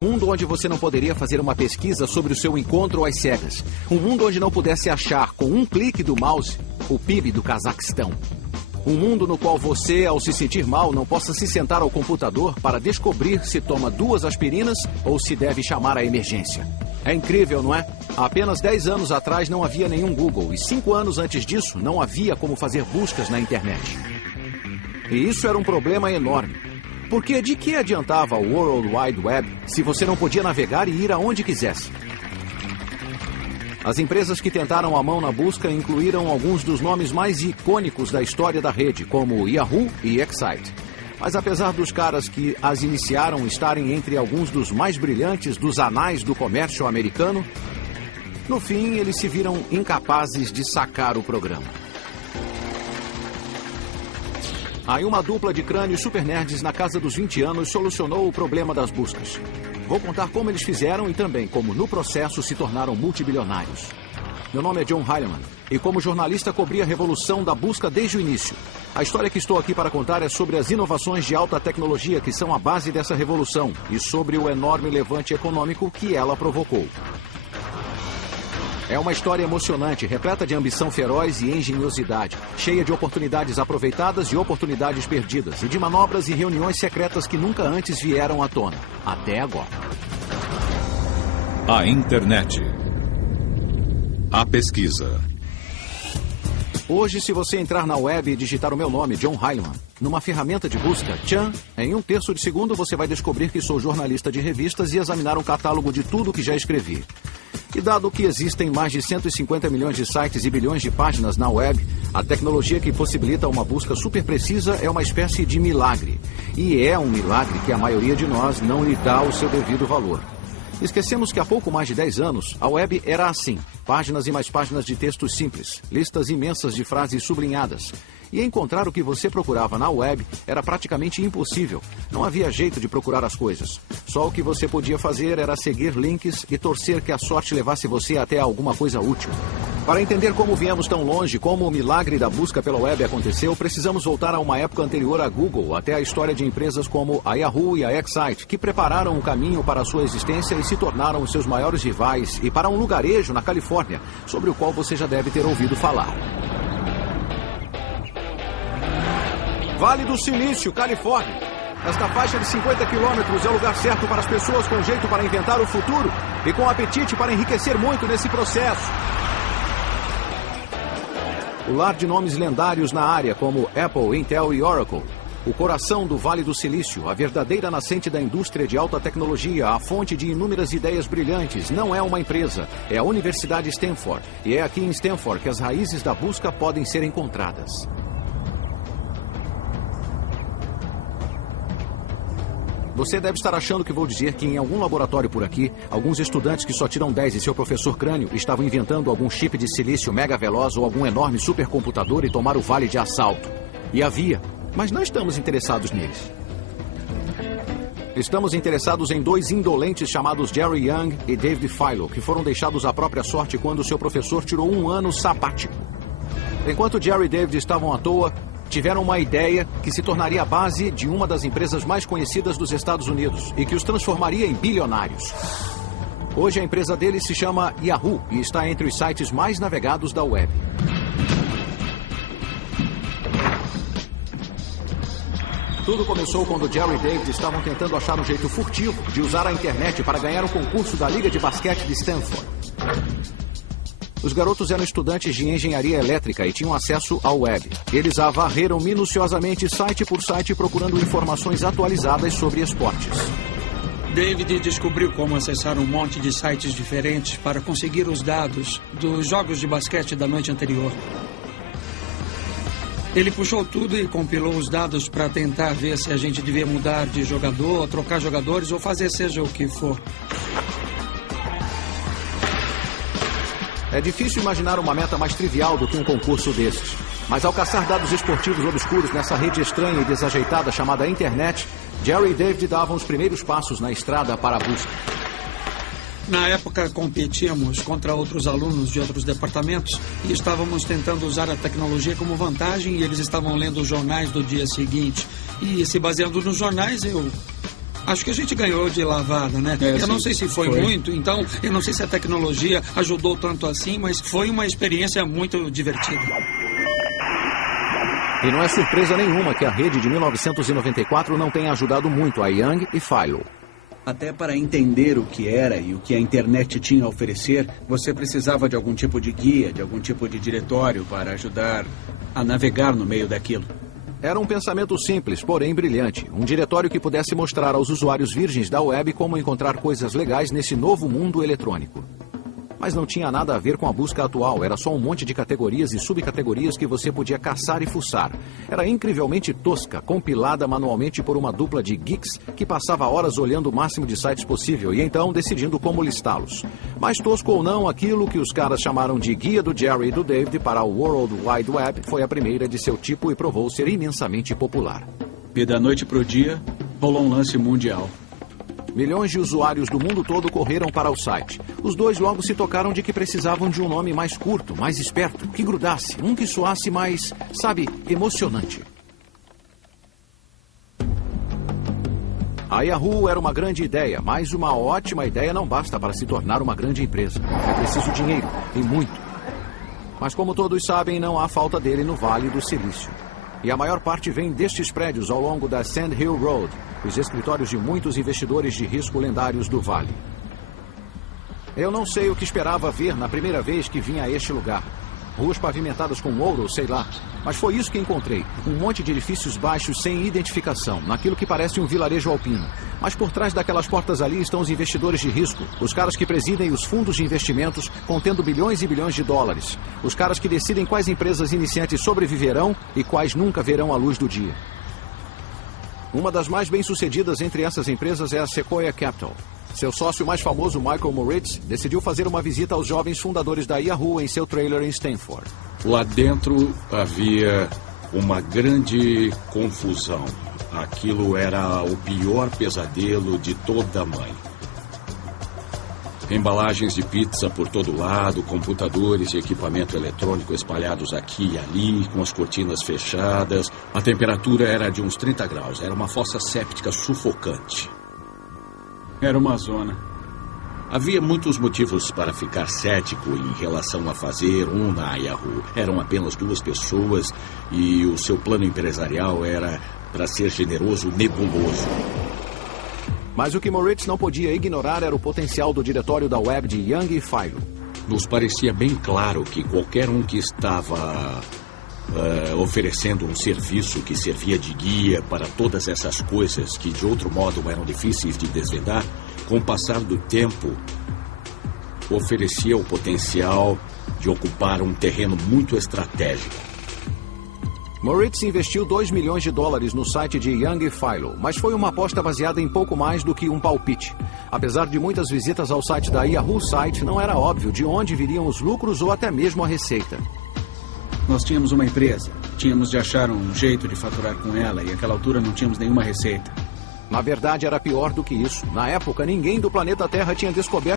Um mundo onde você não poderia fazer uma pesquisa sobre o seu encontro às cegas. Um mundo onde não pudesse achar, com um clique do mouse, o PIB do Cazaquistão. Um mundo no qual você, ao se sentir mal, não possa se sentar ao computador para descobrir se toma 2 aspirinas ou se deve chamar a emergência. É incrível, não é? Há apenas 10 anos atrás não havia nenhum Google e 5 anos antes disso não havia como fazer buscas na internet. E isso era um problema enorme. Porque de que adiantava o World Wide Web se você não podia navegar e ir aonde quisesse? As empresas que tentaram a mão na busca incluíram alguns dos nomes mais icônicos da história da rede, como Yahoo e Excite. Mas apesar dos caras que as iniciaram estarem entre alguns dos mais brilhantes dos anais do comércio americano, no fim eles se viram incapazes de sacar o programa. Aí uma dupla de crânios super nerds na casa dos 20 anos solucionou o problema das buscas. Vou contar como eles fizeram e também como, no processo, se tornaram multibilionários. Meu nome é John Heilemann e como jornalista cobri a revolução da busca desde o início. A história que estou aqui para contar é sobre as inovações de alta tecnologia que são a base dessa revolução e sobre o enorme levante econômico que ela provocou. É uma história emocionante, repleta de ambição feroz e engenhosidade, cheia de oportunidades aproveitadas e oportunidades perdidas, e de manobras e reuniões secretas que nunca antes vieram à tona, até agora. A internet. A pesquisa. Hoje, se você entrar na web e digitar o meu nome, John Heilemann, numa ferramenta de busca, tchan, em 1/3 de segundo você vai descobrir que sou jornalista de revistas e examinar um catálogo de tudo que já escrevi. E dado que existem mais de 150 milhões de sites e bilhões de páginas na web, a tecnologia que possibilita uma busca super precisa é uma espécie de milagre. E é um milagre que a maioria de nós não lhe dá o seu devido valor. Esquecemos que há pouco mais de 10 anos, a web era assim. Páginas e mais páginas de textos simples, listas imensas de frases sublinhadas. E encontrar o que você procurava na web era praticamente impossível. Não havia jeito de procurar as coisas. Só o que você podia fazer era seguir links e torcer que a sorte levasse você até alguma coisa útil. Para entender como viemos tão longe, como o milagre da busca pela web aconteceu, precisamos voltar a uma época anterior a Google, até a história de empresas como a Yahoo e a Excite, que prepararam o caminho para a sua existência e se tornaram os seus maiores rivais, e para um lugarejo na Califórnia, sobre o qual você já deve ter ouvido falar. Vale do Silício, Califórnia. Esta faixa de 50 quilômetros é o lugar certo para as pessoas com jeito para inventar o futuro e com apetite para enriquecer muito nesse processo. O lar de nomes lendários na área, como Apple, Intel e Oracle. O coração do Vale do Silício, a verdadeira nascente da indústria de alta tecnologia, a fonte de inúmeras ideias brilhantes, não é uma empresa, é a Universidade Stanford. E é aqui em Stanford que as raízes da busca podem ser encontradas. Você deve estar achando que vou dizer que em algum laboratório por aqui, alguns estudantes que só tiram 10 e seu professor crânio estavam inventando algum chip de silício mega veloz ou algum enorme supercomputador e tomar o vale de assalto. E havia, mas não estamos interessados neles. Estamos interessados em 2 indolentes chamados Jerry Yang e David Filo, que foram deixados à própria sorte quando seu professor tirou um ano sabático. Enquanto Jerry e David estavam à toa, tiveram uma ideia que se tornaria a base de uma das empresas mais conhecidas dos Estados Unidos e que os transformaria em bilionários. Hoje a empresa deles se chama Yahoo e está entre os sites mais navegados da web. Tudo começou quando Jerry e David estavam tentando achar um jeito furtivo de usar a internet para ganhar o concurso da Liga de Basquete de Stanford. Os garotos eram estudantes de engenharia elétrica e tinham acesso à web. Eles a varreram minuciosamente site por site procurando informações atualizadas sobre esportes. David descobriu como acessar um monte de sites diferentes para conseguir os dados dos jogos de basquete da noite anterior. Ele puxou tudo e compilou os dados para tentar ver se a gente devia mudar de jogador, trocar jogadores ou fazer seja o que for. É difícil imaginar uma meta mais trivial do que um concurso desses. Mas ao caçar dados esportivos obscuros nessa rede estranha e desajeitada chamada internet, Jerry e David davam os primeiros passos na estrada para a busca. Na época, competíamos contra outros alunos de outros departamentos e estávamos tentando usar a tecnologia como vantagem e eles estavam lendo os jornais do dia seguinte. E se baseando nos jornais, eu Acho que a gente ganhou de lavada, né? Eu não sei se foi muito, então eu não sei se a tecnologia ajudou tanto assim, mas foi uma experiência muito divertida. E não é surpresa nenhuma que a rede de 1994 não tenha ajudado muito a Young e Philo. Até para entender o que era e o que a internet tinha a oferecer, você precisava de algum tipo de guia, de algum tipo de diretório para ajudar a navegar no meio daquilo. Era um pensamento simples, porém brilhante. Um diretório que pudesse mostrar aos usuários virgens da web como encontrar coisas legais nesse novo mundo eletrônico. Mas não tinha nada a ver com a busca atual. Era só um monte de categorias e subcategorias que você podia caçar e fuçar. Era incrivelmente tosca, compilada manualmente por uma dupla de geeks que passava horas olhando o máximo de sites possível e então decidindo como listá-los. Mais tosco ou não, aquilo que os caras chamaram de Guia do Jerry e do David para o World Wide Web foi a primeira de seu tipo e provou ser imensamente popular. E da noite para o dia, rolou um lance mundial. Milhões de usuários do mundo todo correram para o site. Os dois logo se tocaram de que precisavam de um nome mais curto, mais esperto, que grudasse, um que soasse mais, sabe, emocionante. A Yahoo era uma grande ideia, mas uma ótima ideia não basta para se tornar uma grande empresa. É preciso dinheiro, e muito. Mas como todos sabem, não há falta dele no Vale do Silício. E a maior parte vem destes prédios ao longo da Sand Hill Road, os escritórios de muitos investidores de risco lendários do Vale. Eu não sei o que esperava ver na primeira vez que vim a este lugar. Ruas pavimentadas com ouro, sei lá. Mas foi isso que encontrei. Um monte de edifícios baixos sem identificação, naquilo que parece um vilarejo alpino. Mas por trás daquelas portas ali estão os investidores de risco, os caras que presidem os fundos de investimentos, contendo bilhões e bilhões de dólares. Os caras que decidem quais empresas iniciantes sobreviverão e quais nunca verão a luz do dia. Uma das mais bem-sucedidas entre essas empresas é a Sequoia Capital. Seu sócio mais famoso, Michael Moritz, decidiu fazer uma visita aos jovens fundadores da Yahoo em seu trailer em Stanford. Lá dentro havia uma grande confusão. Aquilo era o pior pesadelo de toda mãe. Embalagens de pizza por todo lado, computadores e equipamento eletrônico espalhados aqui e ali, com as cortinas fechadas. A temperatura era de uns 30 graus. Era uma fossa séptica sufocante. Era uma zona. Havia muitos motivos para ficar cético em relação a fazer um na Yahoo. Eram apenas 2 pessoas e o seu plano empresarial era, para ser generoso, nebuloso. Mas o que Moritz não podia ignorar era o potencial do diretório da web de Young e Philo. Nos parecia bem claro que qualquer um que estava oferecendo um serviço que servia de guia para todas essas coisas que de outro modo eram difíceis de desvendar, com o passar do tempo, oferecia o potencial de ocupar um terreno muito estratégico. Moritz investiu $2 milhões no site de Young e Philo, mas foi uma aposta baseada em pouco mais do que um palpite. Apesar de muitas visitas ao site da Yahoo Site, não era óbvio de onde viriam os lucros ou até mesmo a receita. Nós tínhamos uma empresa, tínhamos de achar um jeito de faturar com ela e àquela altura não tínhamos nenhuma receita. Na verdade, era pior do que isso. Na época, ninguém do planeta Terra tinha descoberto